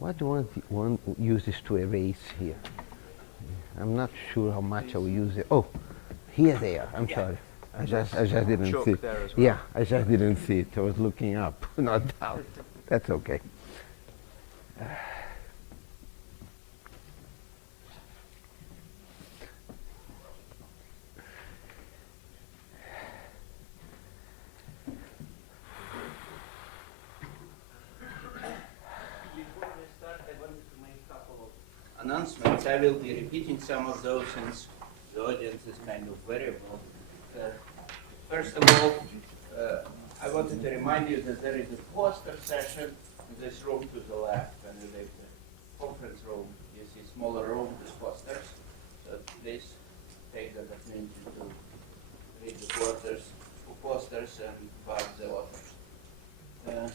What do one uses to erase here? I'm not sure how much I will use it. Oh, here they are. I'm sorry. I just didn't see it. There as well. Yeah, I just didn't see it. I was looking up, not down. That's okay. Announcements. I will be repeating some of those since the audience is kind of variable. First of all, I wanted to remind you that there is a poster session in this room to the left. When you leave the conference room, you see smaller room with posters. So please take that opportunity to read the posters and about the authors.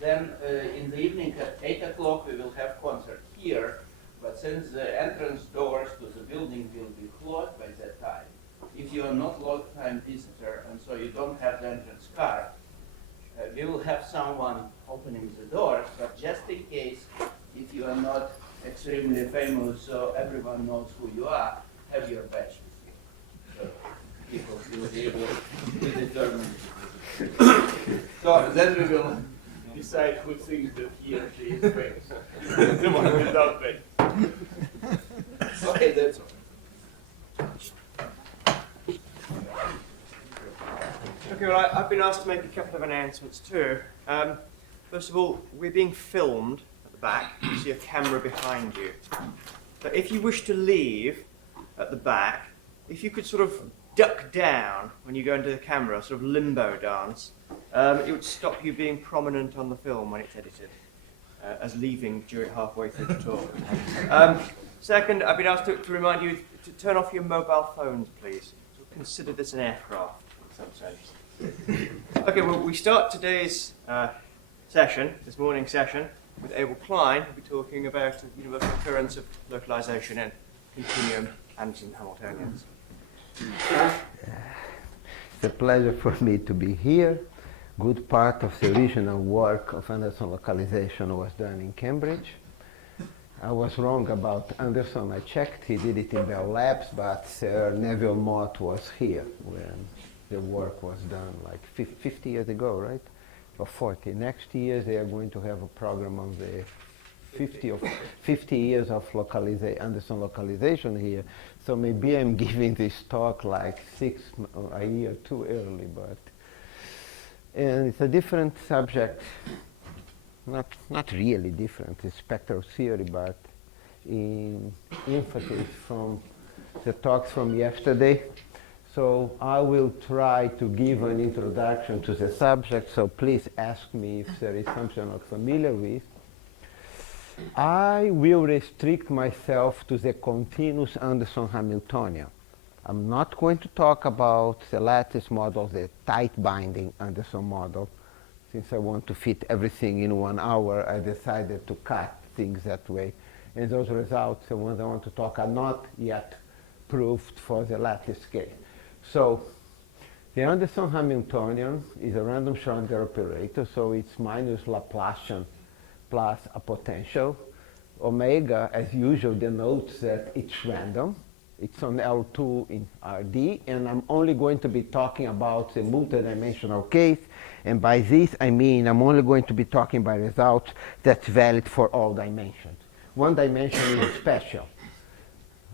Then in the evening at 8 o'clock we will have concert here. But since the entrance doors to the building will be closed by that time, if you are not long-time visitor and so you don't have the entrance card, we will have someone opening the doors, but just in case, if you are not extremely famous so everyone knows who you are, have your badge with you. So people will be able to determine. So then we will decide who thinks that he or she is famous. The one without badge. Okay, that's all. Okay, well, I've been asked to make a couple of announcements too. First of all, we're being filmed at the back. You see a camera behind you. So if you wish to leave at the back, if you could sort of duck down when you go into the camera, sort of limbo dance, it would stop you being prominent on the film when it's edited. As leaving during halfway through the talk. Second, I've been asked to remind you to turn off your mobile phones, please. So consider this an aircraft in some sense. Okay, well, we start today's session, this morning's session, with Abel Klein, who'll be talking about the universal occurrence of localization and continuum Anderson Hamiltonians. It's a pleasure for me to be here. Good part of the original work of Anderson localization was done in Cambridge. I was wrong about Anderson. I checked. He did it in Bell Labs, but Sir Neville Mott was here when the work was done, like 50 years ago, right? Or 40. Next year they are going to have a program on the 50 years of Anderson localization here. So maybe I'm giving this talk like a year too early, but. And it's a different subject, not really different, it's spectral theory, but in emphasis from the talks from yesterday. So I will try to give an introduction to the subject, so please ask me if there is something I'm not familiar with. I will restrict myself to the continuous Anderson Hamiltonian. I'm not going to talk about the lattice model, the tight binding Anderson model. Since I want to fit everything in 1 hour, I decided to cut things that way. And those results, the ones I want to talk, are not yet proved for the lattice case. So the Anderson Hamiltonian is a random Schrödinger operator, so it's minus Laplacian plus a potential. Omega, as usual, denotes that it's random. It's on L2 in RD, and I'm only going to be talking about the multidimensional case, and by this I mean I'm only going to be talking about results that's valid for all dimensions. One dimension is special.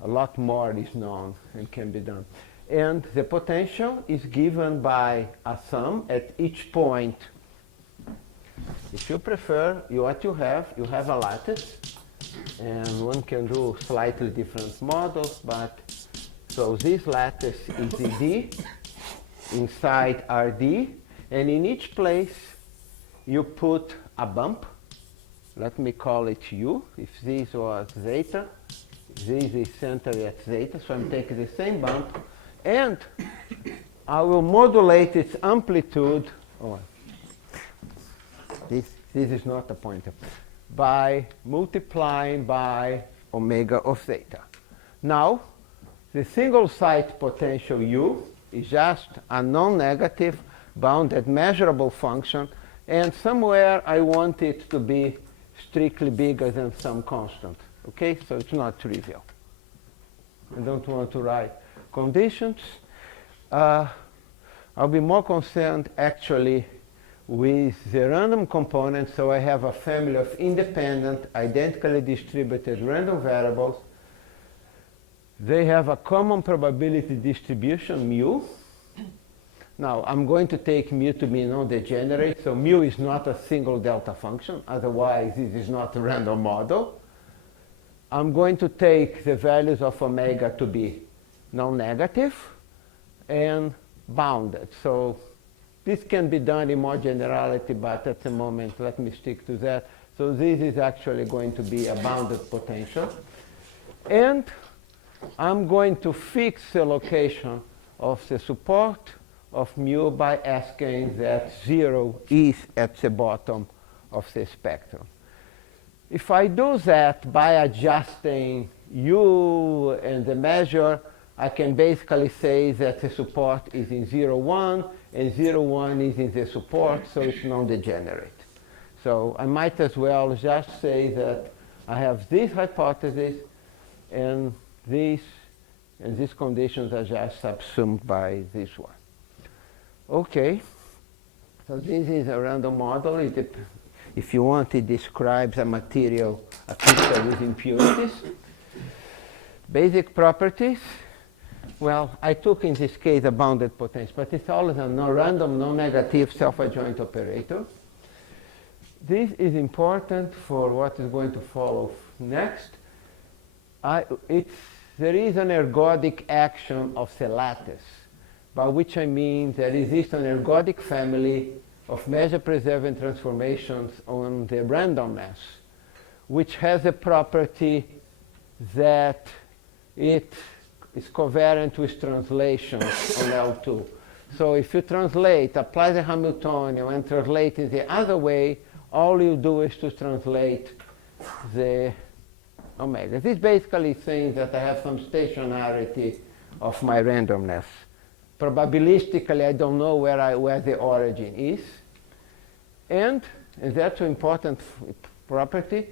A lot more is known and can be done. And the potential is given by a sum at each point. If you prefer, what you have a lattice, and one can do slightly different models, but so this lattice is ED inside RD, and in each place you put a bump. Let me call it U. If this was zeta, this is centered at zeta, so I'm taking the same bump, and I will modulate its amplitude. Oh, this is not a pointer. By multiplying by omega of theta. Now, the single site potential U is just a non-negative bounded measurable function, and somewhere I want it to be strictly bigger than some constant. Okay, so it's not trivial. I don't want to write conditions. I'll be more concerned actually with the random component, so I have a family of independent, identically distributed random variables. They have a common probability distribution, mu. Now, I'm going to take mu to be non-degenerate, so mu is not a single delta function, otherwise this is not a random model. I'm going to take the values of omega to be non-negative and bounded. So this can be done in more generality, but at the moment, let me stick to that. So this is actually going to be a bounded potential. And I'm going to fix the location of the support of mu by asking that 0 is at the bottom of the spectrum. If I do that by adjusting u and the measure, I can basically say that the support is in 0, 1, and 0, 1 is in the support, so it's non-degenerate. So I might as well just say that I have this hypothesis, and these conditions are just subsumed by this one. Okay, so this is a random model. If you want, it describes a material, a crystal with impurities. Basic properties. Well, I took in this case a bounded potential, but it's always a non-random, non-negative self-adjoint operator. This is important for what is going to follow next. There is an ergodic action of the lattice, by which I mean there exists an ergodic family of measure-preserving transformations on the randomness, which has a property that it is covariant with translation on L2. So if you translate, apply the Hamiltonian and translate it the other way, all you do is to translate the omega. This basically saying that I have some stationarity of my randomness. Probabilistically, I don't know where the origin is. And that's an important property.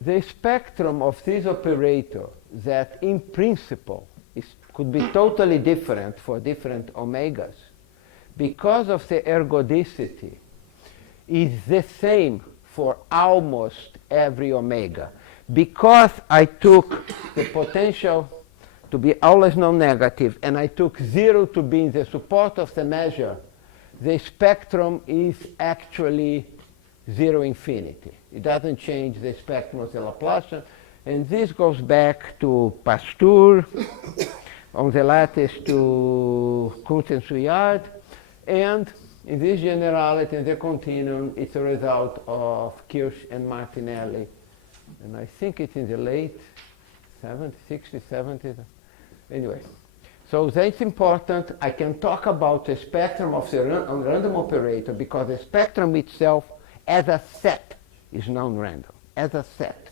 The spectrum of this operator that in principle could be totally different for different omegas, because of the ergodicity, is the same for almost every omega. Because I took the potential to be always non-negative, and I took 0 to be in the support of the measure, the spectrum is actually 0 infinity. It doesn't change the spectrum of the Laplacian. And this goes back to Pasteur, on the lattice to Kuntz and Suillard. And in this generality, in the continuum, it's a result of Kirsch and Martinelli. And I think it's in the late 70s, 60s, 70s. Anyway, so that's important. I can talk about the spectrum of the random operator because the spectrum itself as a set is non-random, as a set.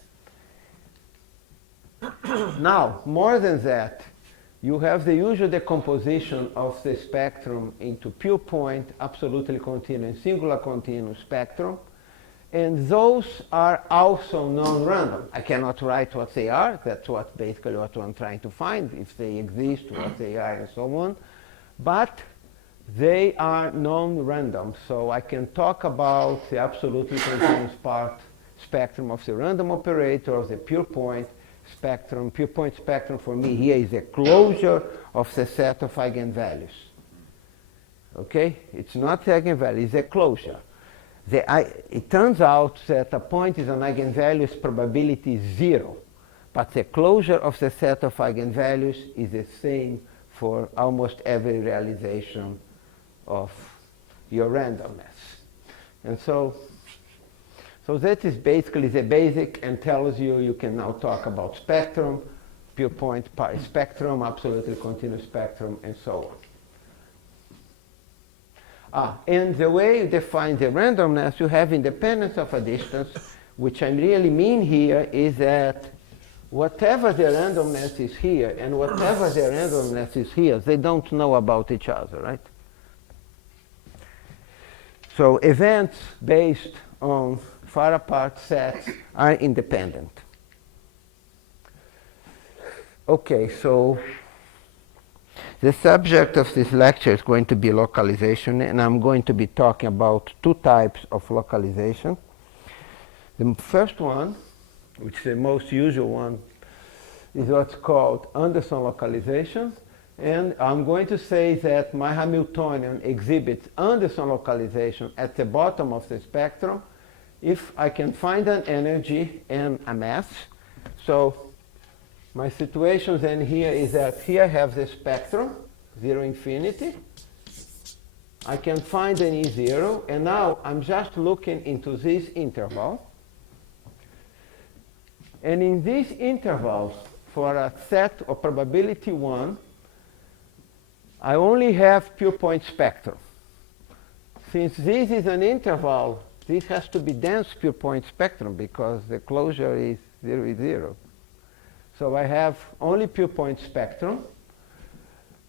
Now, more than that, you have the usual decomposition of the spectrum into pure point, absolutely continuous, singular continuous spectrum. And those are also non-random. I cannot write what they are. That's basically what I'm trying to find, if they exist, what they are, and so on. But they are non-random. So I can talk about the absolutely continuous spectrum of the random operator, of the pure point spectrum. Pure point spectrum for me here is a closure of the set of eigenvalues. Okay? It's not the eigenvalue, it's a closure. It turns out that a point is an eigenvalues probability 0, but the closure of the set of eigenvalues is the same for almost every realization of your randomness. And so that is basically the basic, and tells you can now talk about spectrum, pure point spectrum, absolutely continuous spectrum, and so on. And the way you define the randomness, you have independence of a distance, which I really mean here is that whatever the randomness is here and whatever the randomness is here, they don't know about each other, right? So events based on far apart sets are independent. Okay, so the subject of this lecture is going to be localization, and I'm going to be talking about two types of localization. The first one, which is the most usual one, is what's called Anderson localization. And I'm going to say that my Hamiltonian exhibits Anderson localization at the bottom of the spectrum if I can find an energy and a mass. So my situation then here is that here I have the spectrum, 0, infinity. I can find an E0, and now I'm just looking into this interval. And in these intervals, for a set of probability 1, I only have pure point spectrum. Since this is an interval, this has to be dense pure point spectrum because the closure is 0 is 0. So I have only pure point spectrum,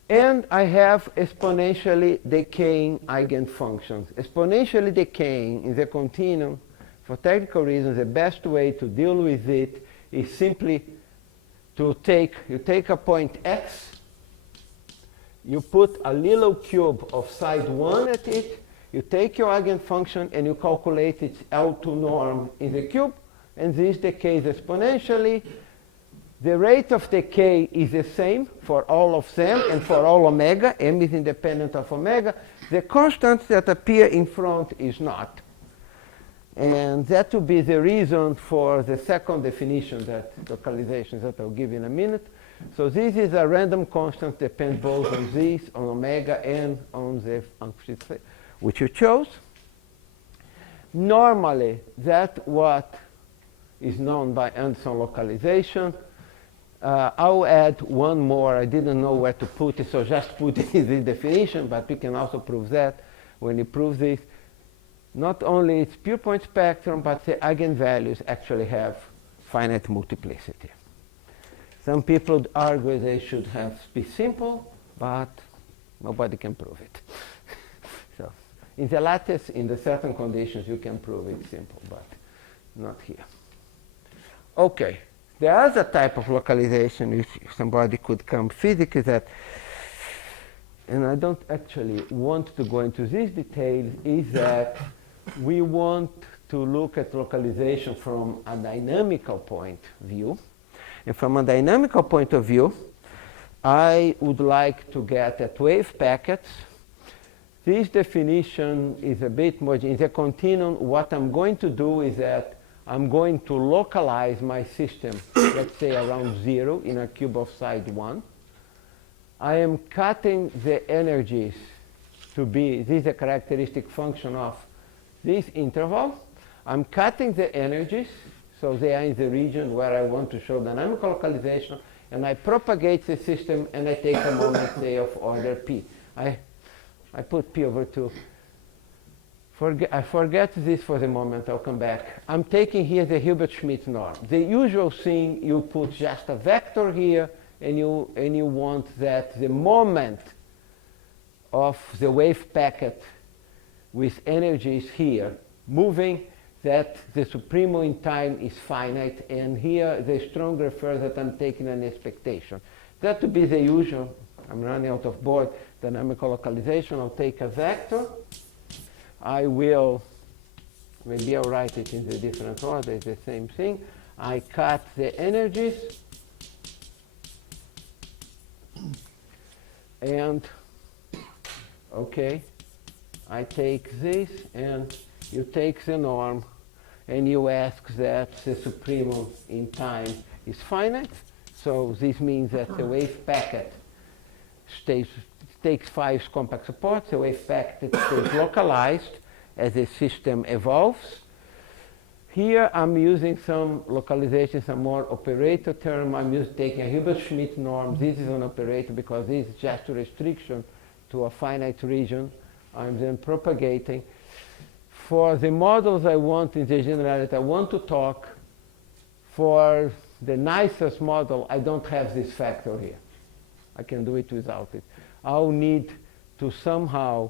and I have exponentially decaying eigenfunctions. Exponentially decaying in the continuum, for technical reasons, the best way to deal with it is simply to take a point x, you put a little cube of side 1 at it, you take your eigenfunction and you calculate its L2 norm in the cube, and this decays exponentially. The rate of decay is the same for all of them and for all omega. M is independent of omega. The constant that appear in front is not. And that will be the reason for the second definition, that localization, that I'll give in a minute. So this is a random constant, depends both on this, on omega, and on the function which you chose. Normally, that's what is known by Anderson localization. I'll add one more. I didn't know where to put it, so just put it in the definition, but we can also prove that when you prove this. Not only it's pure point spectrum, but the eigenvalues actually have finite multiplicity. Some people would argue they should be simple, but nobody can prove it. So in the lattice, in the certain conditions, you can prove it simple, but not here. Okay, the other type of localization, if somebody could come physically, that, and I don't actually want to go into these details, is that we want to look at localization from a dynamical point of view. And from a dynamical point of view, I would like to get at wave packets. This definition is a bit more in the continuum. What I'm going to do is that I'm going to localize my system, let's say around 0 in a cube of side 1. I am cutting the energies to be, this is a characteristic function of this interval. I'm cutting the energies, so they are in the region where I want to show dynamical localization, and I propagate the system, and I take a moment, say, of order p. I put p over 2. I forget this for the moment, I'll come back. I'm taking here the Hilbert-Schmidt norm. The usual thing, you put just a vector here, and you want that the moment of the wave packet with energies here moving, that the supremo in time is finite, and here the strong refers that I'm taking an expectation. That would be the usual, I'm running out of board, dynamical localization. I'll take a vector. I will, maybe I'll write it in the different order, it's the same thing. I cut the energies, and okay, I take this, and you take the norm, and you ask that the supremo in time is finite. So this means that the wave packet takes 5 compact supports. The wave packet stays localized as the system evolves. Here I'm using some localization, some more operator term. I'm taking a Hilbert-Schmidt norm. This is an operator because this is just a restriction to a finite region. I'm then propagating. For the models I want in the generality, I want to talk. For the nicest model, I don't have this factor here. I can do it without it. I'll need to somehow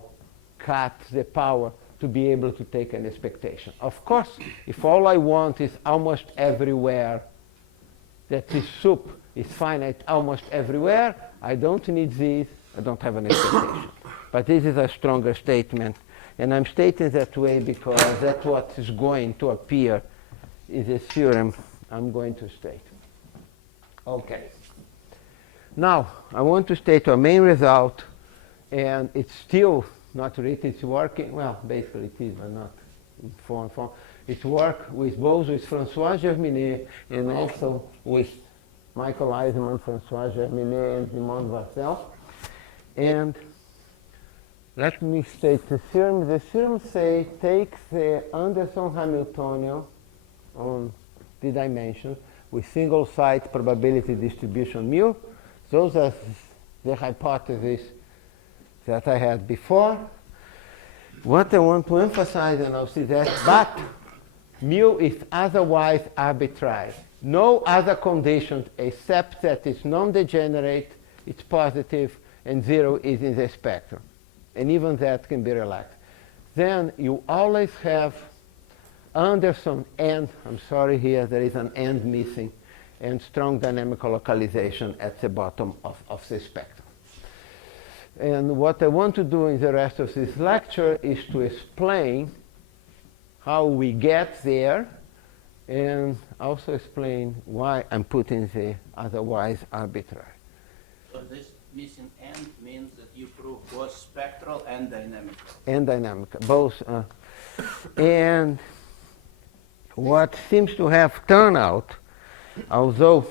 cut the power to be able to take an expectation. Of course, if all I want is almost everywhere, that this soup is finite almost everywhere, I don't need these, I don't have an expectation. But this is a stronger statement, and I'm stating that way because that's what is going to appear in the theorem I'm going to state. Okay. Now, I want to state our main result, and it's still not written, it's working, well, basically it is, but not in form. It's work with both with François Germinet and also with Michael Eisman, François Germinet, and Simon Vassell. And let me state the theorem. The theorem takes the Anderson Hamiltonian on the dimensions with single site probability distribution mu. Those are the hypotheses that I had before. What I want to emphasize, and I'll see that, but mu is otherwise arbitrary. No other conditions except that it's non-degenerate, it's positive, and 0 is in the spectrum. And even that can be relaxed. Then you always have Anderson and, I'm sorry here, there is an and missing, and strong dynamical localization at the bottom of the spectrum. And what I want to do in the rest of this lecture is to explain how we get there, and also explain why I'm putting the otherwise arbitrary. So this missing and means that you prove both spectral and dynamical. And dynamical, both. And what seems to have turned out, although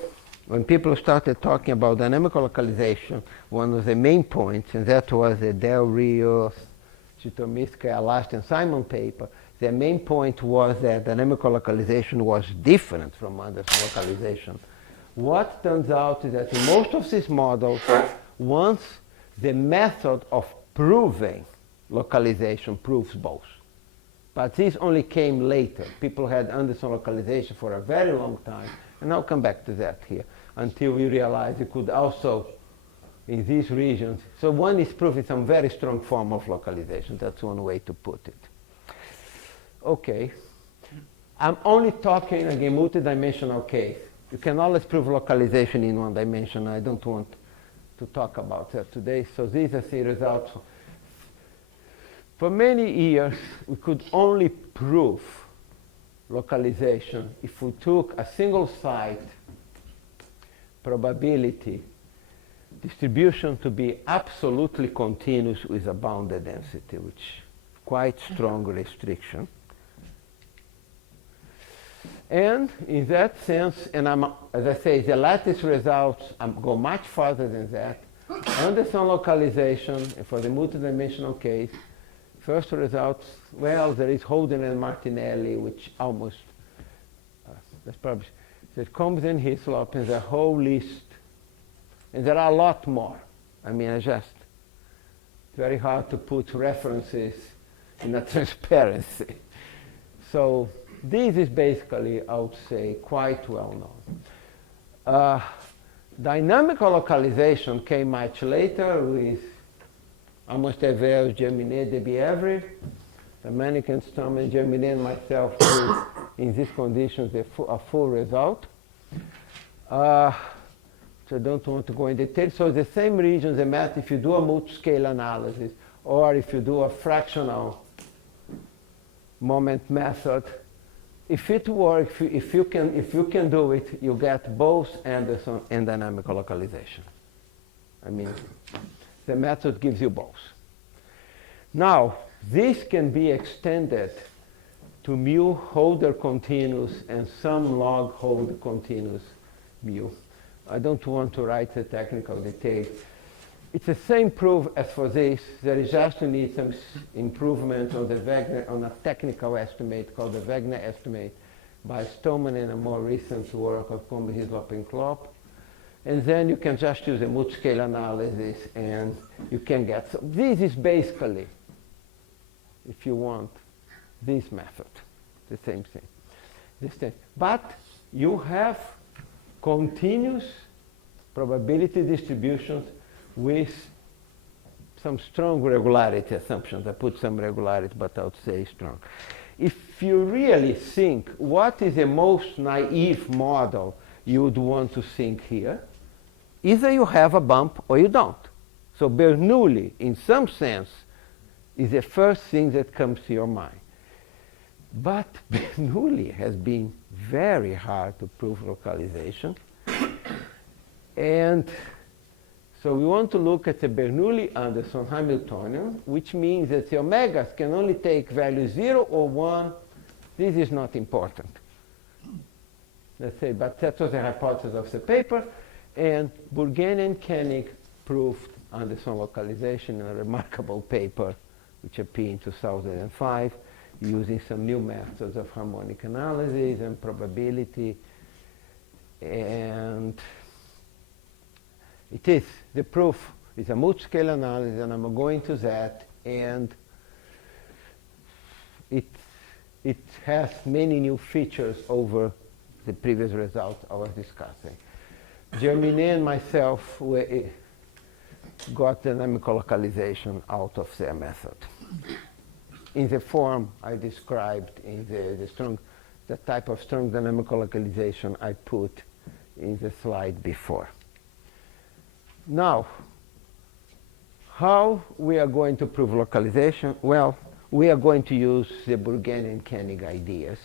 when people started talking about dynamical localization, one of the main points, and that was the Del Rio, Chitomiskaya, Last, and Simon paper, the main point was that dynamical localization was different from Anderson localization. What turns out is that in most of these models, once the method of proving localization proves both. But this only came later. People had Anderson localization for a very long time, and I'll come back to that here, until we realized you could also, in these regions, so one is proving some very strong form of localization. That's one way to put it. Okay. I'm only talking again multidimensional case. You can always prove localization in one dimension. I don't want to talk about that today. So these are the results. For many years, we could only prove localization if we took a single site probability distribution to be absolutely continuous with a bounded density, which is quite strong restriction. And in that sense, and as I say, the lattice results go much farther than that. Anderson localization, for the multidimensional case, first results, well, there is Holden and Martinelli, which almost, that's probably, that comes in Hislop and the whole list, and there are a lot more. I mean, it's very hard to put references in a transparency. So this is basically, I would say, quite well known. Dynamical localization came much later with almost Evers, Germinet, de Bievre, the mannequin Sturman, Germinet, and myself proved in these conditions a full result. So I don't want to go in detail. So the same regions, the math, if you do a multi-scale analysis, or if you do a fractional moment method, if it works, if you can do it, you get both Anderson and dynamical localization. I mean, the method gives you both. Now, this can be extended to mu Holder continuous and some log Holder continuous mu. I don't want to write the technical details. It's the same proof as for this. There is just to need some improvement on the Wegener, on a technical estimate called the Wegener estimate by Stoneman in a more recent work of Combe, Hislop, and Klopp. And then you can just use a multi-scale analysis and you can get. So this is basically, if you want, this method, the same thing. This thing. But you have continuous probability distributions with some strong regularity assumptions. I put some regularity, but I would say strong. If you really think what is the most naive model you would want to think here, either you have a bump or you don't. So Bernoulli, in some sense, is the first thing that comes to your mind. But Bernoulli has been very hard to prove localization. And so we want to look at the Bernoulli-Anderson Hamiltonian, which means that the omegas can only take value 0 or 1. This is not important. Let's say, but that was the hypothesis of the paper. And Bourgain and Koenig proved Anderson localization in a remarkable paper, which appeared in 2005, using some new methods of harmonic analysis and probability. And it is, the proof is a multi-scale analysis, and I'm going to that, and it has many new features over the previous results I was discussing. Germinet and myself got dynamical localization out of their method in the form I described in the type of strong dynamical localization I put in the slide before. Now, how we are going to prove localization? Well, we are going to use the Bourgain and Koenig ideas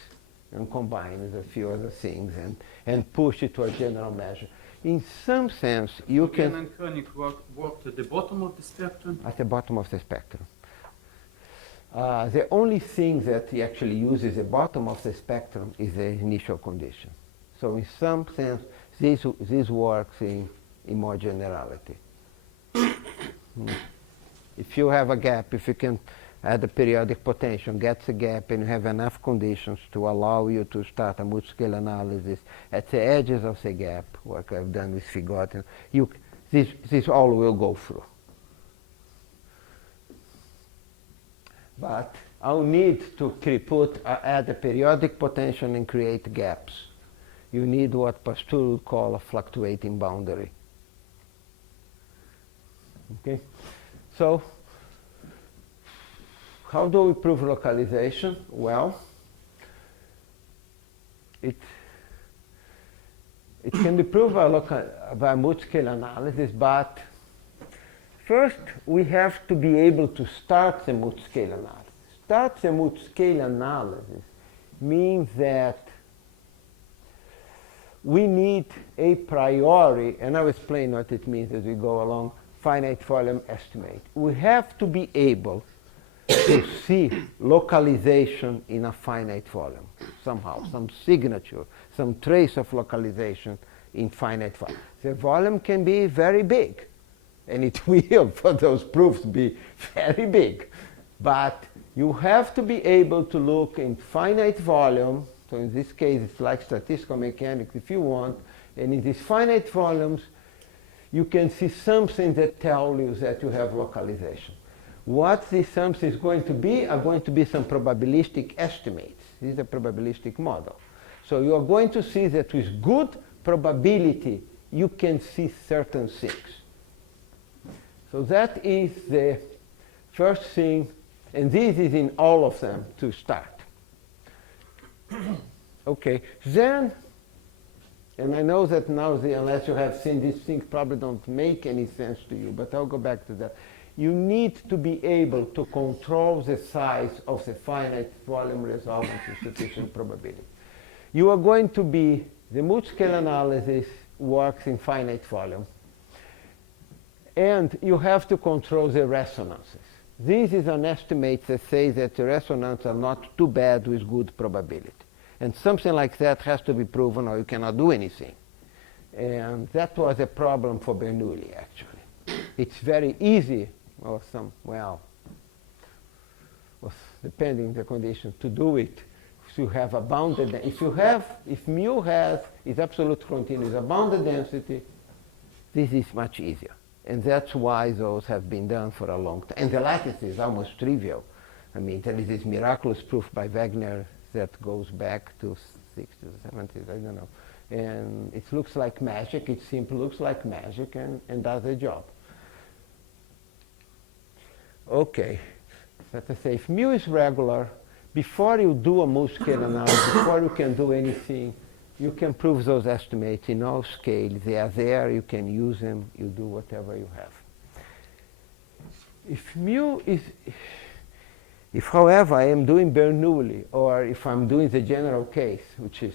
and combine with a few other things and push it to a general measure. In some sense, you can... Bourgain and Koenig worked at the bottom of the spectrum? At the bottom of the spectrum. The only thing that he actually uses the bottom of the spectrum is the initial condition. So in some sense, this works in more generality. If you have a gap, if you can add a periodic potential, get the gap, and you have enough conditions to allow you to start a multi-scale analysis at the edges of the gap, like I've done with Figot, this all will go through. But I'll need to add a periodic potential and create gaps. You need what Pasteur would call a fluctuating boundary. Okay? So, how do we prove localization? Well, it can be proved by multi-scale analysis, but first we have to be able to start the multi-scale analysis. Start the multi-scale analysis means that we need a priori, and I'll explain what it means as we go along, finite volume estimate. We have to be able to see localization in a finite volume somehow, some signature, some trace of localization in finite volume. The volume can be very big, and it will, for those proofs, be very big. But you have to be able to look in finite volume, so in this case it's like statistical mechanics if you want, and in these finite volumes you can see something that tells you that you have localization. What this something is going to be are going to be some probabilistic estimates. This is a probabilistic model. So you are going to see that with good probability you can see certain things. So that is the first thing, and this is in all of them to start. Okay, then, and I know that now, unless you have seen these things, probably don't make any sense to you, but I'll go back to that. You need to be able to control the size of the finite volume resolvent with sufficient probability. You are going to be, the multi-scale analysis works in finite volume. And you have to control the resonances. This is an estimate that says that the resonances are not too bad with good probability. And something like that has to be proven or you cannot do anything. And that was a problem for Bernoulli, actually. It's very easy, or depending on the conditions, to do it. If you have a bounded, if mu is absolute continuous, a bounded density, this is much easier. And that's why those have been done for a long time. And the lattice is almost trivial. I mean, there is this miraculous proof by Wegener that goes back to 60s or 70s, I don't know. And it looks like magic, it simply looks like magic and does the job. Okay, let us say if mu is regular, before you do a multi-scale analysis, before you can do anything, you can prove those estimates in all scales. They are there, you can use them, you do whatever you have. If mu is, if however I am doing Bernoulli, or if I'm doing the general case, which is,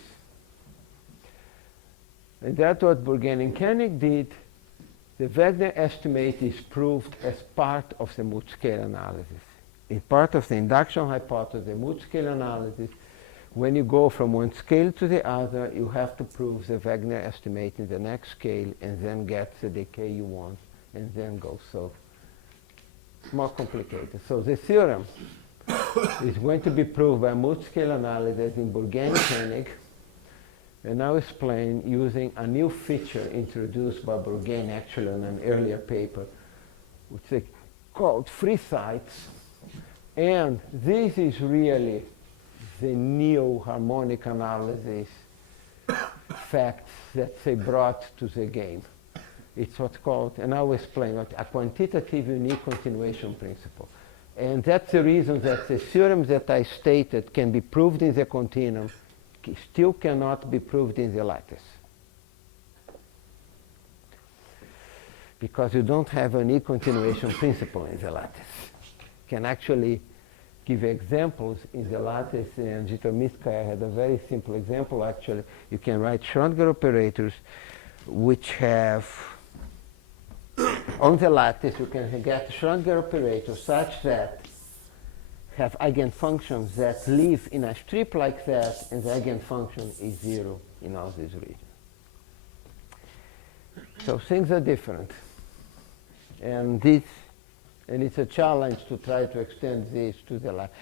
and that's what Bourgain and Koenig did, the Wegner estimate is proved as part of the multi-scale analysis. In part of the induction hypothesis, the multi-scale analysis, when you go from one scale to the other, you have to prove the Wegner estimate in the next scale and then get the decay you want and then go. So it's more complicated. So the theorem is going to be proved by multi-scale analysis in Bourgain and Koenig, and I'll explain using a new feature introduced by Bourgain actually in an earlier paper, which they called free sites. And this is really the new harmonic analysis facts that they brought to the game. It's what's called, and I'll explain what, a quantitative unique continuation principle. And that's the reason that the theorems that I stated can be proved in the continuum, still cannot be proved in the lattice. Because you don't have a unique continuation principle in the lattice. Can actually give examples in the lattice, and Zitomiskaya had a very simple example actually. You can write Schrödinger operators which have, on the lattice you can get Schrödinger operators such that have eigenfunctions that live in a strip like that, and the eigenfunction is 0 in all these regions. So things are different. And it's a challenge to try to extend this to the lattice,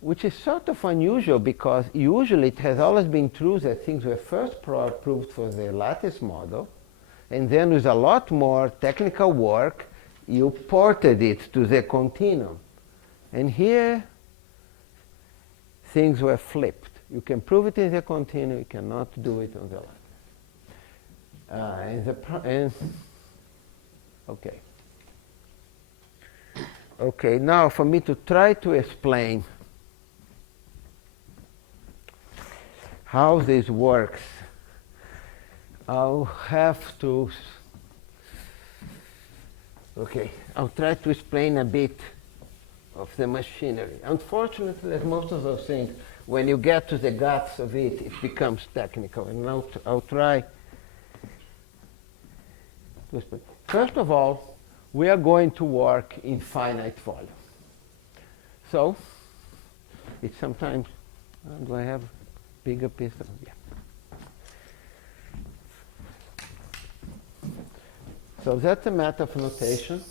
which is sort of unusual because usually it has always been true that things were first proved for the lattice model, and then with a lot more technical work, you ported it to the continuum. And here, things were flipped. You can prove it in the continuum, you cannot do it on the lattice. Okay. Okay, now for me to try to explain how this works, I'll have to, I'll try to explain a bit of the machinery. Unfortunately, as most of those things, when you get to the guts of it, it becomes technical, and I'll try to explain. First of all, we are going to work in finite volume. So, it's sometimes, do I have a bigger piece of, yeah. So that's a matter of notation.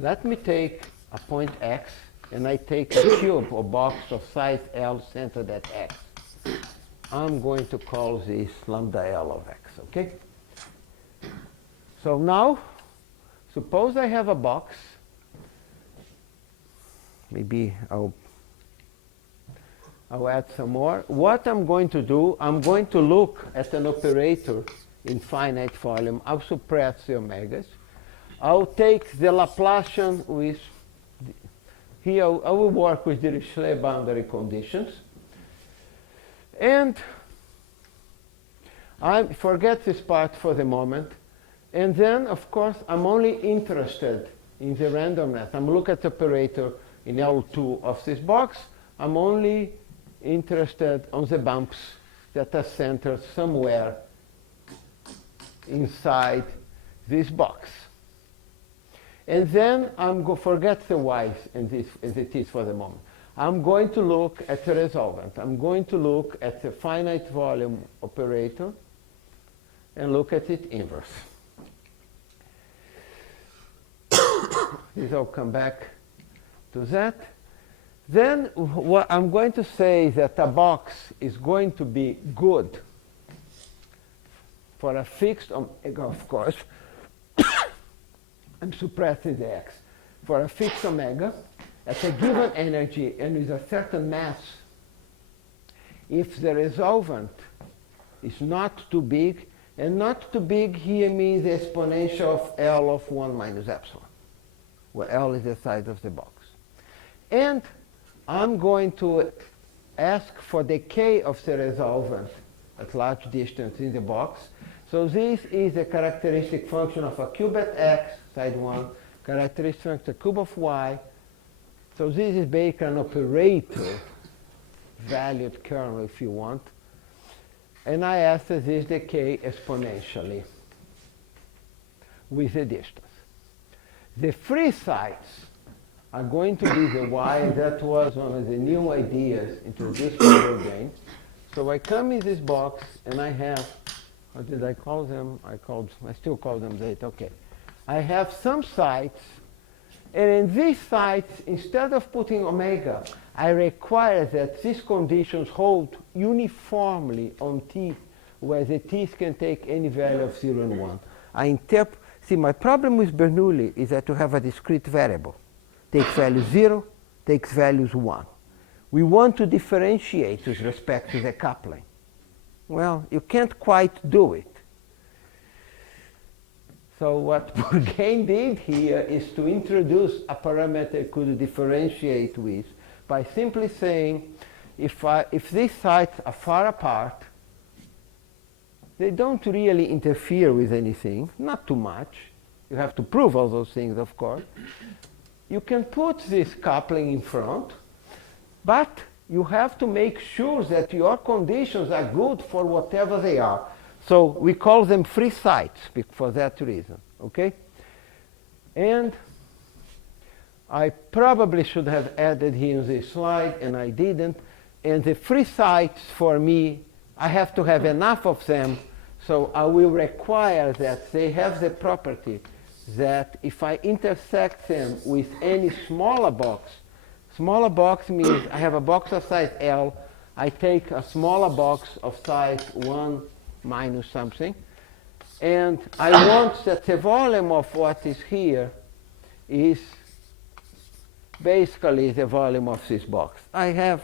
Let me take a point x, and I take a cube or box of size L centered at x. I'm going to call this lambda L of x, okay? So now, suppose I have a box. Maybe I'll add some more. What I'm going to do, I'm going to look at an operator in finite volume. I'll suppress the omegas. I'll take the Laplacian with, here I will work with Dirichlet boundary conditions. And I forget this part for the moment. And then, of course, I'm only interested in the randomness. I'm looking at the operator in L2 of this box. I'm only interested on the bumps that are centered somewhere inside this box. And then forget the y's and this as it is for the moment. I'm going to look at the resolvent. I'm going to look at the finite volume operator and look at its inverse. I'll come back to that. Then what I'm going to say that a box is going to be good for a fixed omega, of course. I'm suppressing the x. For a fixed omega, at a given energy and with a certain mass, if the resolvent is not too big, and not too big here means the exponential of L of 1 minus epsilon. where L is the size of the box. And I'm going to ask for the K of the resolvent at large distance in the box. So this is a characteristic function of a cube at x, side 1, characteristic function of cube of y. So this is basically an operator, valued kernel if you want. And I ask that this decay exponentially with the distance. The free sites are going to be the y, and that was one of the new ideas introduced by Bourdain. So I come in this box and I have, what did I call them? I still call them that, okay. I have some sites, and in these sites, instead of putting omega, I require that these conditions hold uniformly on t, where the t's can take any value of 0 and 1. See, my problem with Bernoulli is that you have a discrete variable. Takes value 0, takes values 1. We want to differentiate with respect to the coupling. Well, you can't quite do it. So what Bourdain did here is to introduce a parameter it could differentiate with by simply saying, if these sites are far apart, they don't really interfere with anything, not too much. You have to prove all those things, of course. You can put this coupling in front, but you have to make sure that your conditions are good for whatever they are. So we call them free sites for that reason, okay? And I probably should have added here in this slide, and I didn't. And the free sites for me, I have to have enough of them, so I will require that they have the property that if I intersect them with any smaller box means I have a box of size L, I take a smaller box of size 1 minus something, and I want that the volume of what is here is basically the volume of this box. I have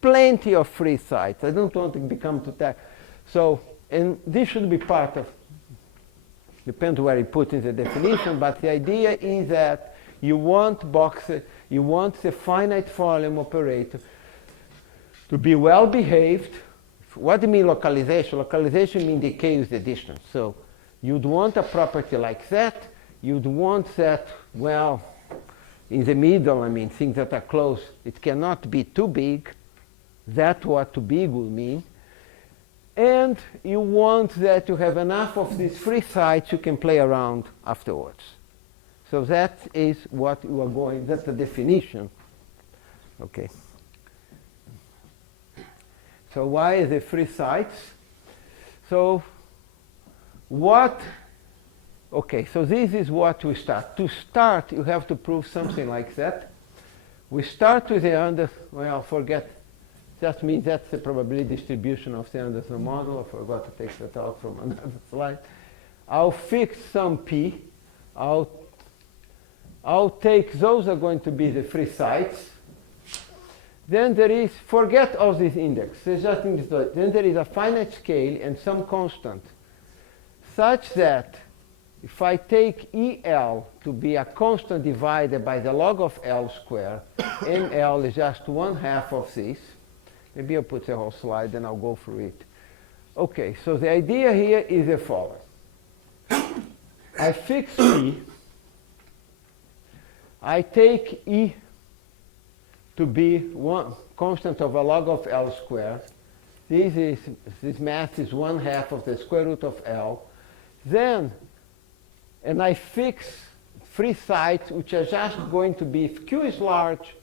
plenty of free sites. I don't want to become too tight. So, and this should be part of, depends where you put in the definition, but the idea is that you want boxes, you want the finite volume operator to be well behaved. What do you mean localization? Localization means decay with the distance. So you'd want a property like that. You'd want that, well, in the middle, I mean, things that are close. It cannot be too big. That's what too big will mean. And you want that you have enough of these free sites you can play around afterwards. So that is what you are going, that's the definition. Okay. So why is the free sites? So what, okay, so this is what we start. To start, you have to prove something like that. We start with the well, forget, just means that's the probability distribution of the Anderson model. I forgot to take that out from another slide. I'll fix some p. I'll take, those are going to be the free sites. Then there is, forget all these indexes, just in this, then there is a finite scale and some constant, such that if I take EL to be a constant divided by the log of L squared, ML is just 1/2 of this. Maybe I'll put the whole slide and I'll go through it. Okay, so the idea here is the following. I fix P. I take E to be one constant of a log of L squared. This mass is 1/2 of the square root of L. Then, and I fix free sites which are just going to be, if Q is large,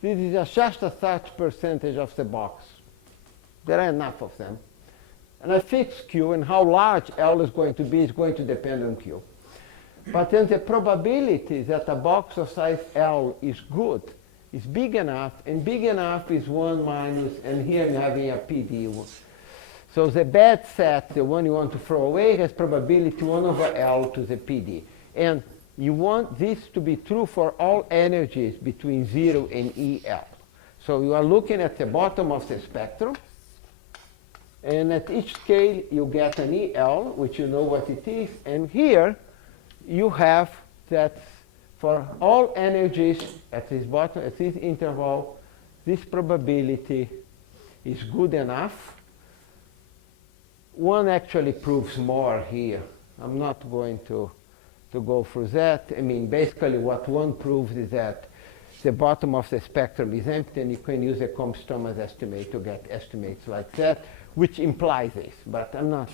this is just a such percentage of the box. There are enough of them. And I fix Q, and how large L is going to be is going to depend on Q. But then the probability that a box of size L is good is big enough, and big enough is 1 minus, and here I'm having a PD. So the bad set, the one you want to throw away, has probability 1/L to the PD. And you want this to be true for all energies between 0 and EL. So you are looking at the bottom of the spectrum, and at each scale you get an EL, which you know what it is, and here you have that for all energies at this bottom, at this interval, this probability is good enough. One actually proves more here. I'm not going to go through that. I mean, basically what one proves is that the bottom of the spectrum is empty, and you can use a Combe-Sturmer's estimate to get estimates like that, which implies this, but I'm not.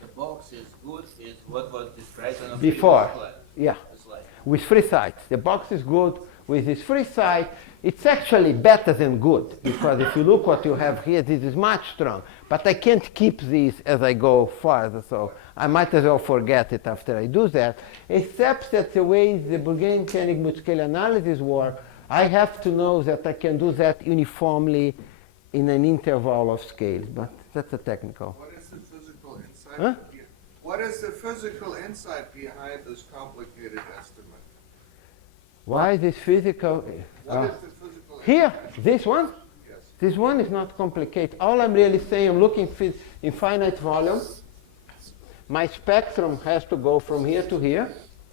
The box is good, is what was described on the Before, previous slide. yeah, Slide. with free sites. The box is good with this free site. It's actually better than good, because if you look what you have here, this is much strong. But I can't keep these as I go farther, so I might as well forget it after I do that, except that the way the Burgain-Koenig multiscale analysis work, I have to know that I can do that uniformly in an interval of scales, but that's a technical. What is the physical insight? Huh? What is the physical insight behind this complicated estimate? Why this physical? What is the physical Here, this one? Yes. This one is not complicated. All I'm really saying, I'm looking for infinite volume. My spectrum has to go from here to here.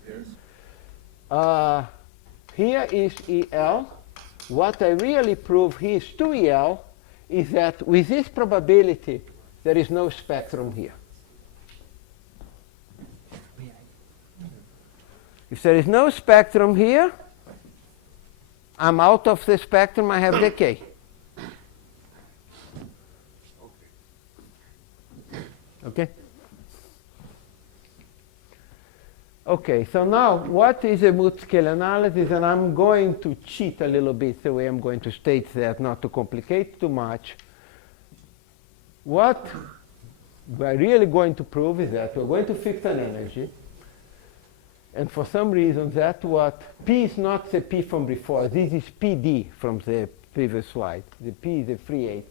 Yes. Here is EL. What I really prove here is 2EL is that with this probability, there is no spectrum here. If there is no spectrum here, I'm out of the spectrum, I have decay. Okay? Okay, so now what is a multiscale analysis? And I'm going to cheat a little bit the way I'm going to state that, not to complicate too much. What we're really going to prove is that we're going to fix an energy. And for some reason, that what P is not the P from before. This is PD from the previous slide. The P is the 3/8.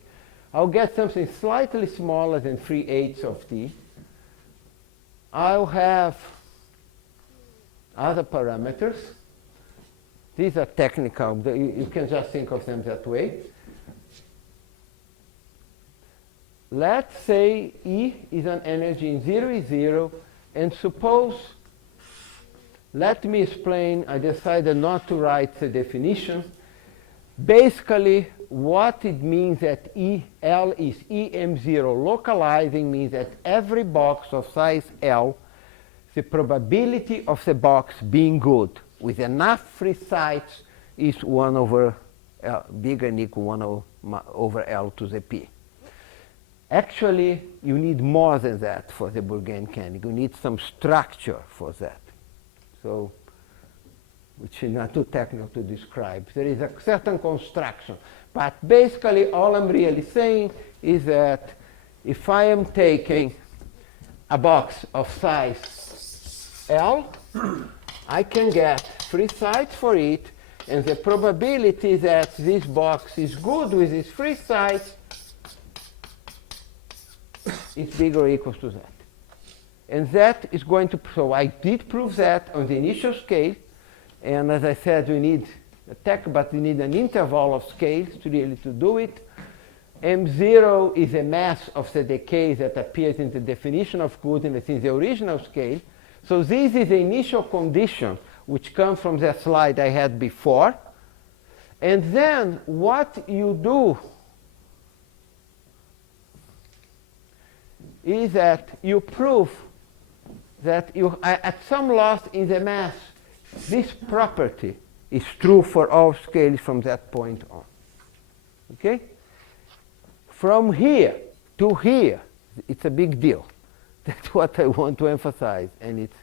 I'll get something slightly smaller than 3/8 of T. I'll have other parameters. These are technical. You can just think of them that way. Let's say E is an energy in 0 is 0, and suppose, let me explain, I decided not to write the definition. Basically, what it means that EL is EM0. Localizing means that every box of size L, the probability of the box being good with enough free sites is 1 over L, bigger than equal 1 over L to the P. Actually, you need more than that for the Burgain-Koenig. You need some structure for that. So, which is not too technical to describe. There is a certain construction. But basically, all I'm really saying is that if I am taking a box of size L, I can get 3 sites for it, and the probability that this box is good with these 3 sites is bigger or equal to that. And that is going to, so I did prove that on the initial scale, and as I said, we need a but we need an interval of scales to really to do it. M0 is a mass of the decay that appears in the definition of goodness in the original scale. So this is the initial condition which comes from the slide I had before. And then what you do is that you prove that you, at some loss in the mass, this property is true for all scales from that point on. Okay? From here to here, it's a big deal. That's what I want to emphasize, and it's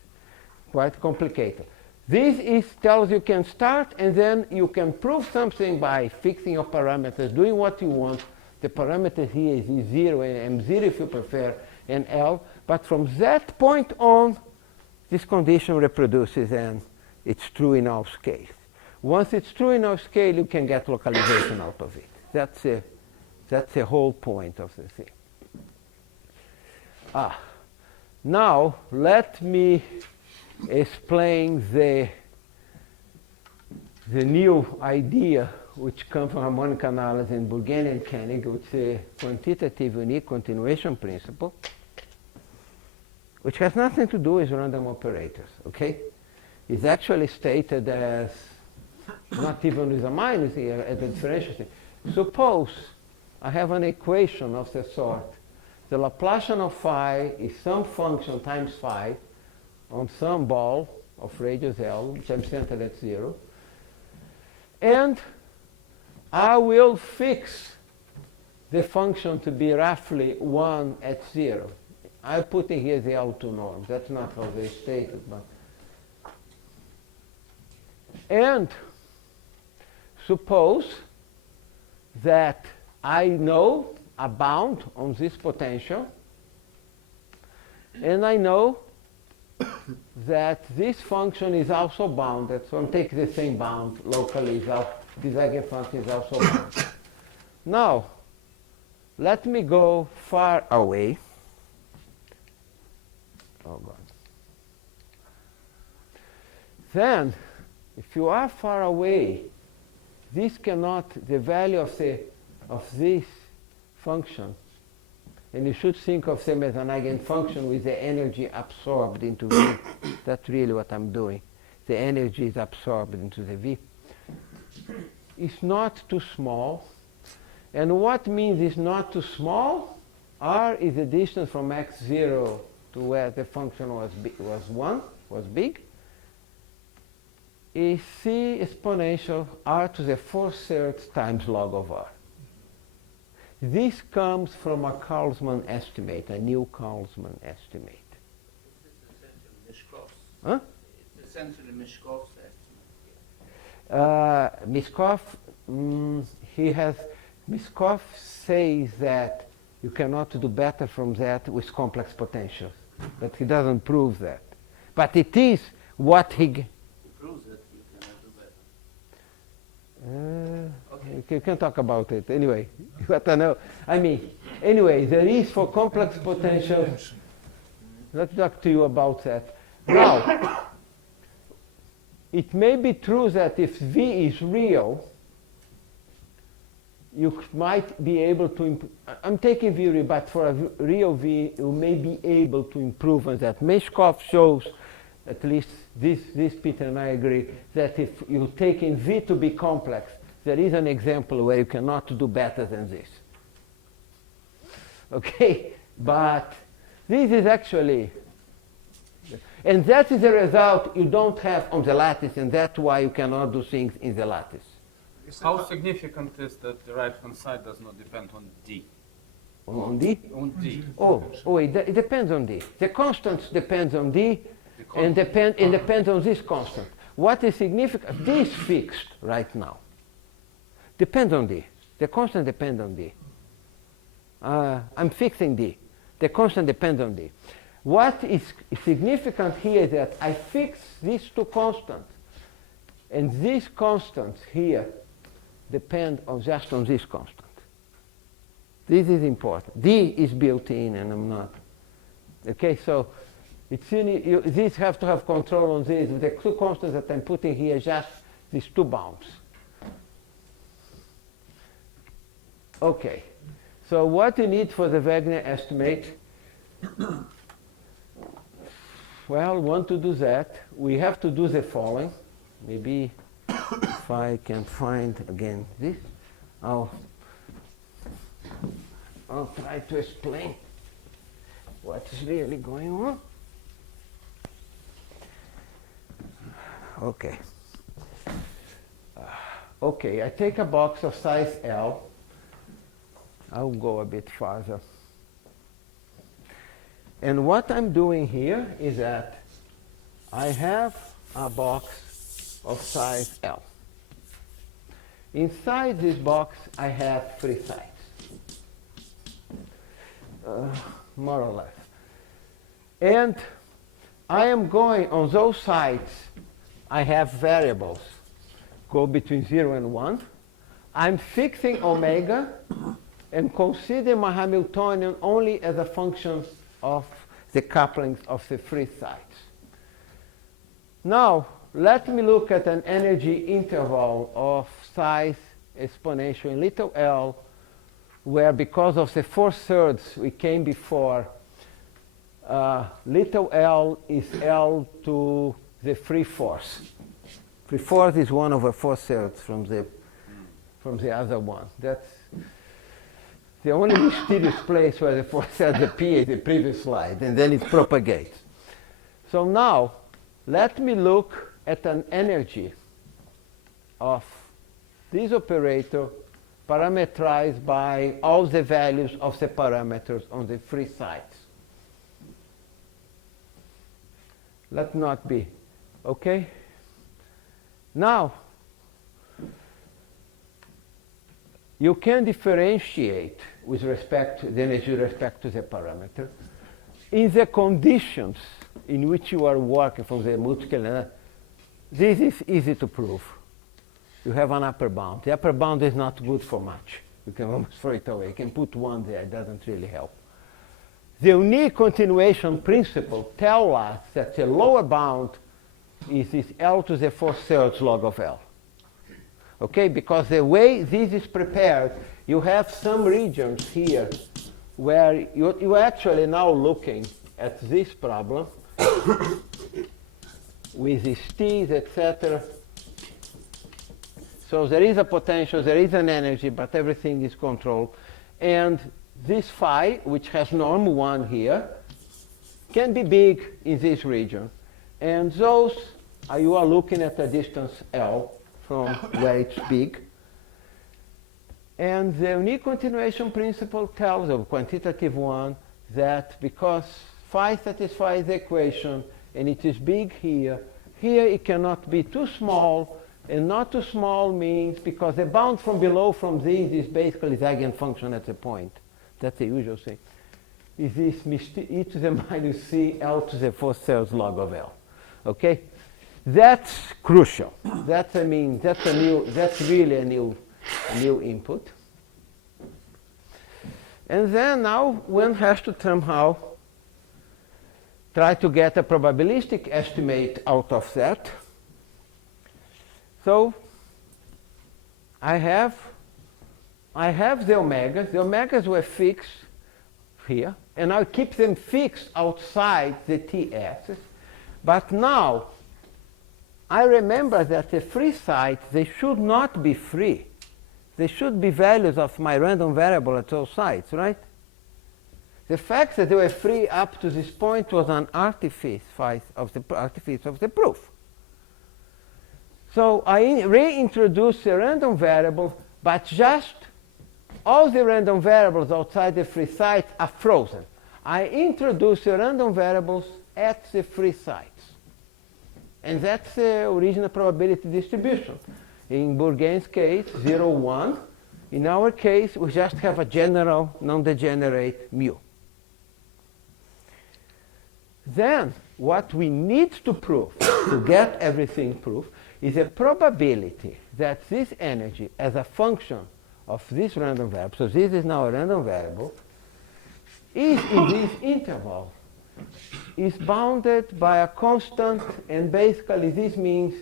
quite complicated. This tells you can start, and then you can prove something by fixing your parameters, doing what you want. The parameter here is E0 and M0 if you prefer, and L. But from that point on, this condition reproduces, and it's true in all scales. Once it's true in all scale, you can get localization out of it. That's the whole point of the thing. Now, let me explain the new idea which comes from harmonic analysis in Burgain-Koenig, which is a quantitative unique continuation principle, which has nothing to do with random operators, okay? is actually stated as, not even with a minus here, as a differential thing. Suppose I have an equation of the sort. The Laplacian of phi is some function times phi on some ball of radius L, which I'm centered at 0. And I will fix the function to be roughly 1 at 0. I'm putting here the L2 norms. That's not how they stated, but. And suppose that I know a bound on this potential, and I know that this function is also bounded. So I'm taking the same bound locally. This eigenfunction is also bounded. Now, let me go far away. Oh God. Then, if you are far away, this cannot, the value of this function, and you should think of them as an eigenfunction with the energy absorbed into V. That's really what I'm doing. The energy is absorbed into the V. It's not too small. And what means it's not too small? R is the distance from x0 to where the function was 1, was big, is C exponential r to the 4/3 times log of r. This comes from a Kalsman estimate, a new Kalsman estimate. It's essentially Mishkov's. Huh? It's essentially Mishkov's estimate. Miskov, Miskov says that you cannot do better from that with complex potentials, but he doesn't prove that. But it is what he. He proves that you cannot do better. Okay. You can talk about it anyway. But I know. I mean, anyway, there is for complex potentials. Let me talk to you about that. Now, it may be true that if V is real, you might be able to, I'm taking V real, but for a real V, you may be able to improve on that. Meshkov shows, at least this Peter and I agree, that if you take in V to be complex, there is an example where you cannot do better than this. Okay, but this is actually, and that is the result you don't have on the lattice, and that's why you cannot do things in the lattice. How significant is that the right-hand side does not depend on D? On D? On D. Oh, it depends on D. The constants depends on D, The and depends on this constant. What is significant? D is fixed right now. Depends on D. The constant depends on D. I'm fixing D. The constant depends on D. What is significant here is that I fix these two constants, and these constants here depend on just on this constant. This is important. D is built in, and I'm not. Okay, so these have to have control on this. The two constants that I'm putting here, just these two bounds. Okay, so what you need for the Wagner estimate? Well, want to do that, we have to do the following. Maybe if I can find again this, I'll try to explain what is really going on. Okay. Okay, I take a box of size L. I'll go a bit farther. And what I'm doing here is that I have a box of size L. Inside this box, I have 3 sides, more or less. And I am going on those sides, I have variables, go between 0 and 1. I'm fixing omega and consider my Hamiltonian only as a function of the couplings of the 3 sides. Now, let me look at an energy interval of size exponential in little l, where because of the 4/3 we came before, little l is L to the free force. Free force is 1 over 4/3 from the other one. That's the only mysterious place where the force appears in the previous slide, and then it propagates. So now, let me look at an energy of this operator parameterized by all the values of the parameters on the free sides. Let not be, okay? Now, you can differentiate with respect to the energy with respect to the parameter in the conditions in which you are working from the multi-scalar. This is easy to prove. You have an upper bound. The upper bound is not good for much. You can almost throw it away. You can put 1 there. It doesn't really help. The unique continuation principle tells us that the lower bound is this L to the 4/3 log of L. Okay, because the way this is prepared, you have some regions here where you're actually now looking at this problem with these T's, etc. So there is a potential, there is an energy, but everything is controlled. And this phi, which has norm 1 here, can be big in this region. And those, you are looking at a distance L from where it's big. And the unique continuation principle tells, of quantitative one, that because phi satisfies the equation and it is big here, here it cannot be too small, and not too small means because the bound from below from this is basically the eigenfunction at the point. That's the usual thing. Is this e to the minus c L to the 4/3 log of L. Okay? That's crucial. That's really a new input. And then now one has to somehow try to get a probabilistic estimate out of that. So I have the omegas. The omegas were fixed here, and I'll keep them fixed outside the TS's. But now I remember that the free sites, they should not be free. They should be values of my random variable at all sites, right? The fact that they were free up to this point was an artifice of the proof. So I reintroduce a random variable, but just all the random variables outside the free sites are frozen. I introduce the random variables at the free sites. And that's the original probability distribution. In Bourgain's case, 0, 1. In our case, we just have a general non-degenerate mu. Then, what we need to prove to get everything proved is a probability that this energy as a function of this random variable, so this is now a random variable, is in this interval, is bounded by a constant, and basically this means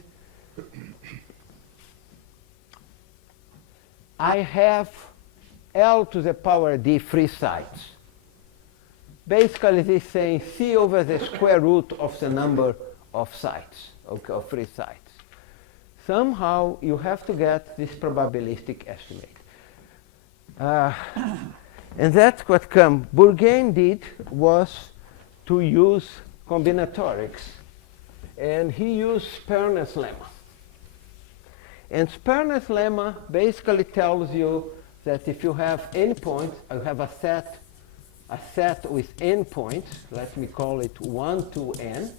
I have L to the power d free sites. Basically this is saying C over the square root of the number of sites, okay, of free sites. Somehow you have to get this probabilistic estimate. And that's what Bourgain did, was to use combinatorics. And he used Sperner's lemma. And Sperner's lemma basically tells you that if you have endpoints, you have a set with endpoints, let me call it 1 to n,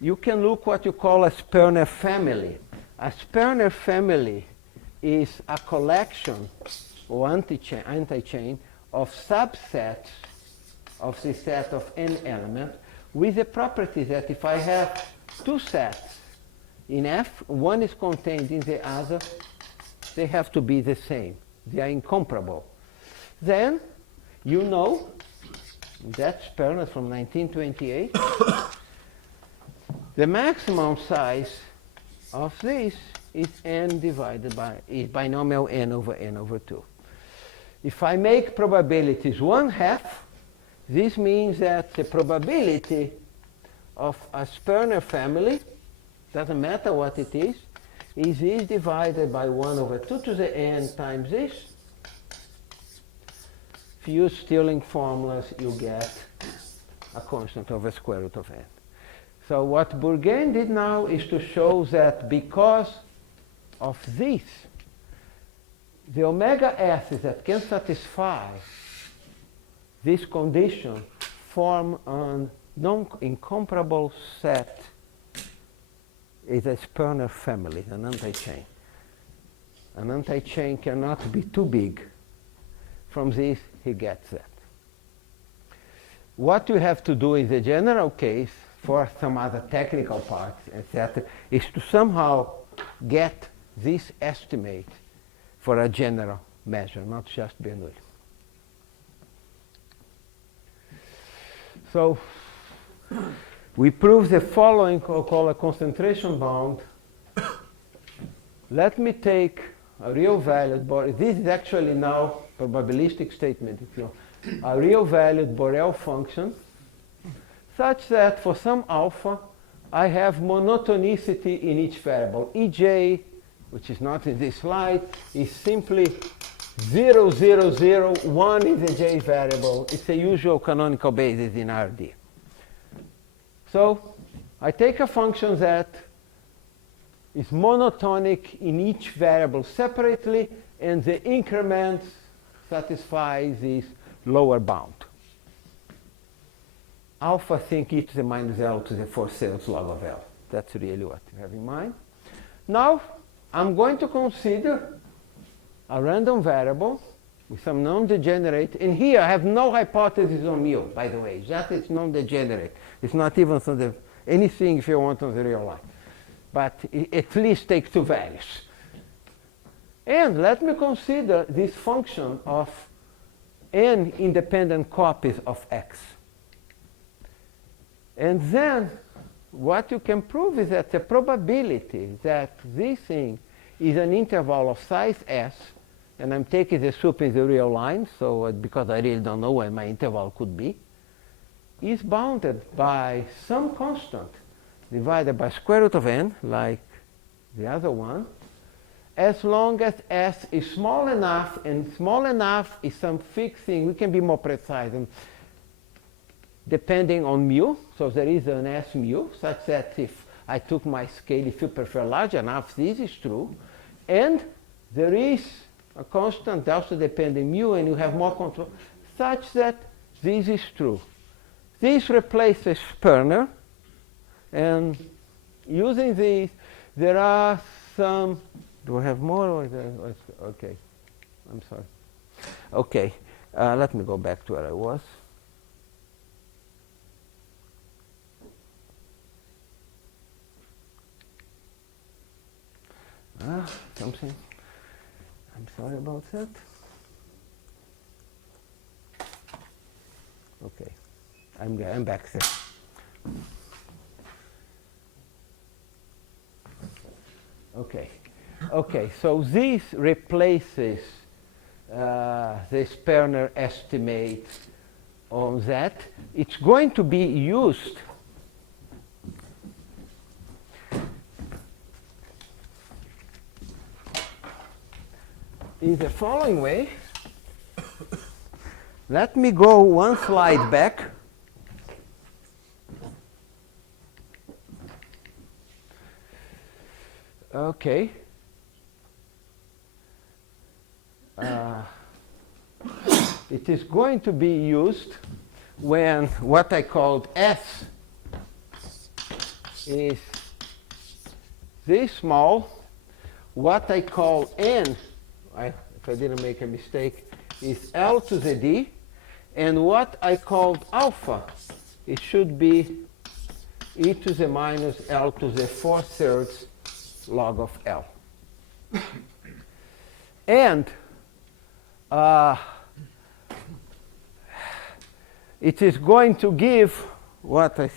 you can look what you call a Sperner family. A Sperner family is a collection or anti-chain of subsets of the set of n elements with the property that if I have two sets in F, one is contained in the other, they have to be the same. They are incomparable. Then, you know, that's Sperner from 1928, the maximum size of this is n divided by, is binomial n over 2. If I make probabilities 1/2, this means that the probability of a Sperner family, doesn't matter what it is this divided by 1 over 2 to the n times this. If you use Stirling formulas, you get a constant over square root of n. So what Bourgain did now is to show that because of this, the omega s's that can satisfy this condition form an non-incomparable set, is a Sperner family, an anti-chain. An anti-chain cannot be too big. From this, he gets that. What you have to do in the general case, for some other technical parts, etc., is to somehow get this estimate for a general measure, not just Bernoulli. So we prove the following, called a concentration bound. Let me take a real valued Borel. This is actually now probabilistic statement, if you know, a real valued Borel function, such that for some alpha, I have monotonicity in each variable. Ej, which is not in this slide, is simply 0, 0, 0, 1 is a j variable. It's a usual canonical basis in RD. So I take a function that is monotonic in each variable separately, and the increment satisfies this lower bound. Alpha think e to the minus L to the 4 sales log of L. That's really what you have in mind. Now, I'm going to consider a random variable with some non-degenerate. And here I have no hypothesis on mu, by the way. Just it's non-degenerate. It's not even on the, anything if you want on the real line. But at least take 2 values. And let me consider this function of n independent copies of x. And then what you can prove is that the probability that this thing is an interval of size s, and I'm taking the soup in the real line, so because I really don't know where my interval could be, is bounded by some constant divided by square root of n, like the other one, as long as s is small enough, and small enough is some fixed thing. We can be more precise. And depending on mu, so there is an S mu, such that if I took my scale, if you prefer large enough, this is true. And there is a constant also depending mu, and you have more control, such that this is true. This replaces Sperner, and using these, there are some, do I have more? Or okay, I'm sorry. Okay, let me go back to where I was. Something. I'm sorry about that. Okay, I'm back there. Okay, so this replaces the Sperner estimate on that. It's going to be used in the following way. Let me go one slide back. Okay. It is going to be used when what I called S is this small. What I call N, if I didn't make a mistake, is L to the D. And what I called alpha, it should be e to the minus L to the 4/3 log of L. And it is going to give what I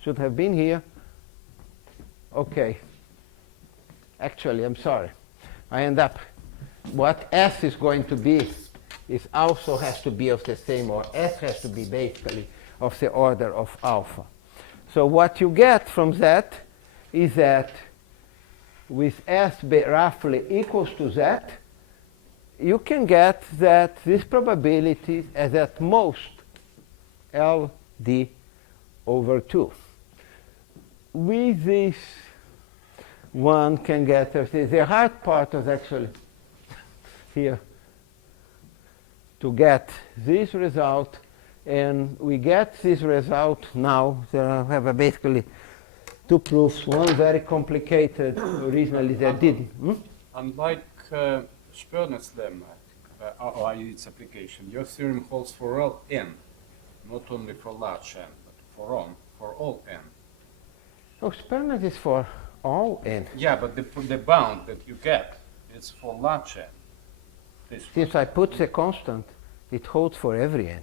should have been here. Okay. Actually, I'm sorry. I end up, what S is going to be is also has to be of the same, or S has to be basically of the order of alpha. So what you get from that is that with S roughly equals to Z, you can get that this probability is at most LD over 2. With this, one can get, the hard part is actually here to get this result, and we get this result now. There I have basically two proofs, one very complicated originally that didn't. Unlike Sperner's lemma, or its application, your theorem holds for all n, not only for large n, but for all n. Oh, Sperner is for all n. Yeah, but the bound that you get is for large n. Since I put the constant, it holds for every n.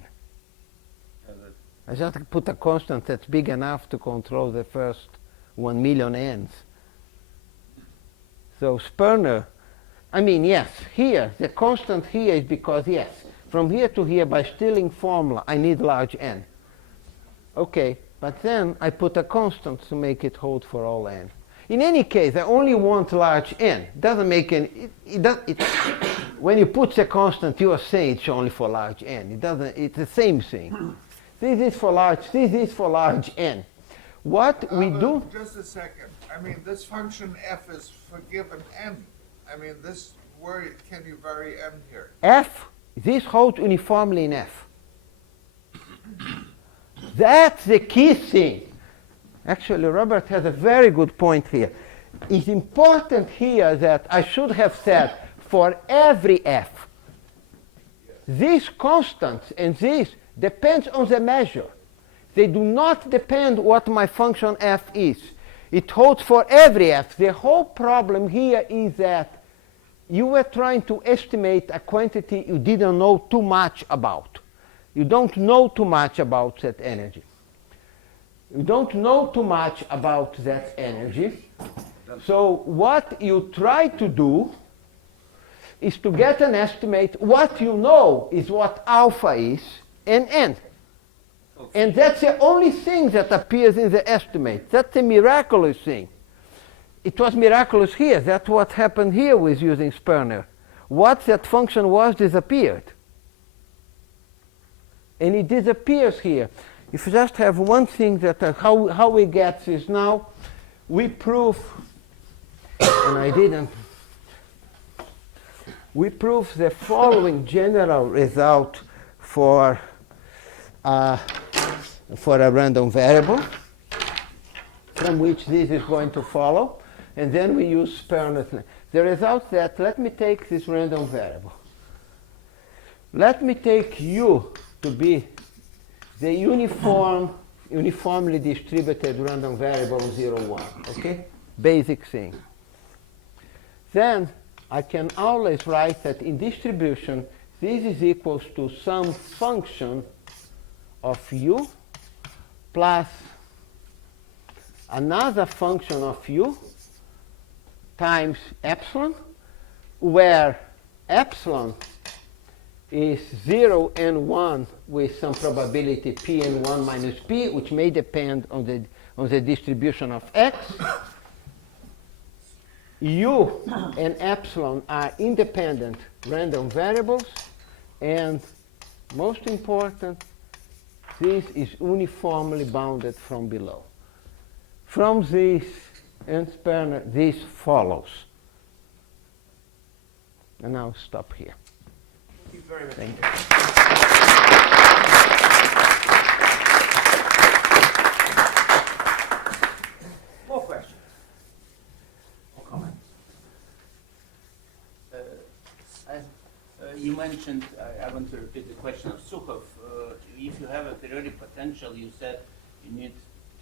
I just put a constant that's big enough to control the first 1 million n's. So Sperner, I mean, yes, here, the constant here is because, yes, from here to here, by Stirling formula, I need large n. Okay, but then I put a constant to make it hold for all n. In any case, I only want large n. Doesn't make any, when you put the constant, you are saying it's only for large n. It doesn't, it's the same thing. This is for large n. What we do... Just a second. I mean, this function f is for given n. I mean, this, where can you vary n here? F, this holds uniformly in f. That's the key thing. Actually, Robert has a very good point here. It's important here that I should have said for every f. These constants and this depends on the measure. They do not depend what my function f is. It holds for every f. The whole problem here is that you were trying to estimate a quantity you didn't know too much about. You don't know too much about that energy. You don't know too much about that energy. So what you try to do is to get an estimate. What you know is what alpha is and n. Okay. And that's the only thing that appears in the estimate. That's a miraculous thing. It was miraculous here. That's what happened here with using Sperner. What that function was disappeared. And it disappears here. If you just have one thing that how we get this now, we prove, and I didn't, we prove the following general result for a random variable from which this is going to follow, and then we use Sperner's. The result that, let me take this random variable. Let me take u to be the uniformly distributed random variable 0, 1, okay? Basic thing. Then I can always write that in distribution, this is equals to some function of u plus another function of u times epsilon, where epsilon is 0 and 1 with some probability p and 1 minus p, which may depend on the distribution of x. U and epsilon are independent random variables, and most important, this is uniformly bounded from below. From this and Sperner, this follows. And I'll stop here. Thank you very much. Thank you. More questions? Or comments? You mentioned, I want to repeat the question of Sukhov. If you have a periodic potential, you said you need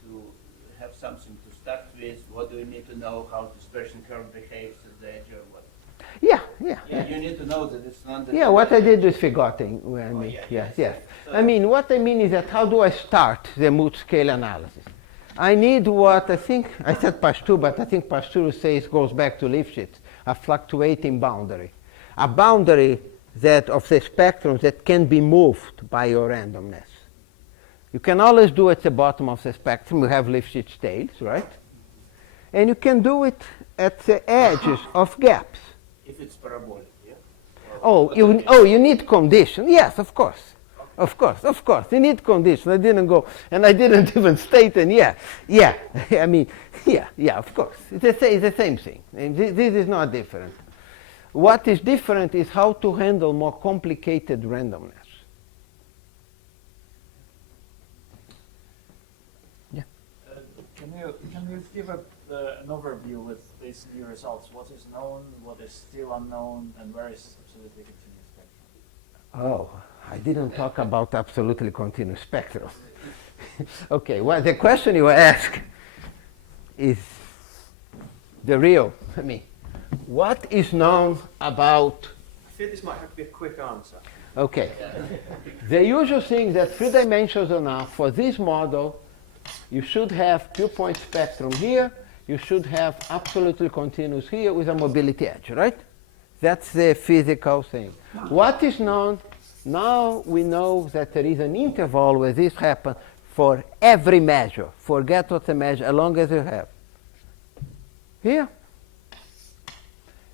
to have something to start with. What do you need to know? How dispersion curve behaves at the edge, or what? Yeah. You need to know that it's not. Yeah, what I did with Figotin. Yes. So I mean, what I mean is that how do I start the mood scale analysis? I need what I think, I said Pasteur, but I think Pasteur says goes back to Lifshitz, a fluctuating boundary. A boundary that of the spectrum that can be moved by your randomness. You can always do at the bottom of the spectrum. You have Lifshitz tails, right? And you can do it at the edges of gaps. If it's parabolic, yeah? You need condition. Yes, of course. Of course. You need condition. I didn't even state it. Yeah. I mean, yeah, of course. It's the same thing. And this is not different. What is different is how to handle more complicated randomness. Yeah. Can you give an overview with these new results? What is known, what is still unknown, and where is absolutely continuous spectrum? Oh, I didn't talk about absolutely continuous spectrum. Okay, well, the question you ask is the real, what is known about... I feel this might have to be a quick answer. Okay. The usual thing that 3 dimensions enough for this model, you should have 2-point spectrum here, you should have absolutely continuous here with a mobility edge, right? That's the physical thing. What is known? Now we know that there is an interval where this happens for every measure. Forget what the measure, as long as you have. Here.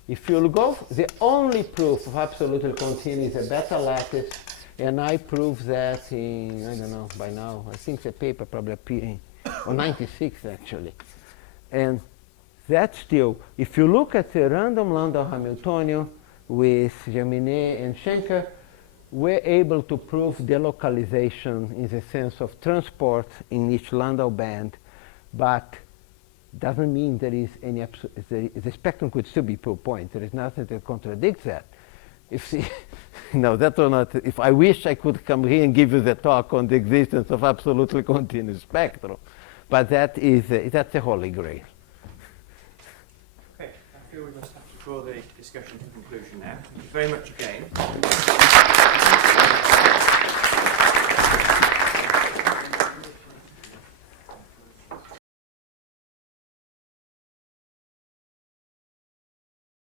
If you go, the only proof of absolutely continuous is a beta lattice, and I proved that in, I don't know, by now, I think the paper probably appeared in, or 96 actually. And that's still, if you look at the random Landau Hamiltonian with Jaminet and Schenker, we're able to prove delocalization in the sense of transport in each Landau band, but doesn't mean there is any the spectrum could still be 2 points. There is nothing that contradicts that. If that or not, if I wish I could come here and give you the talk on the existence of absolutely continuous spectrum, but that's the holy grail. Okay, I feel we must have to draw the discussion to conclusion now. Thank you very much again.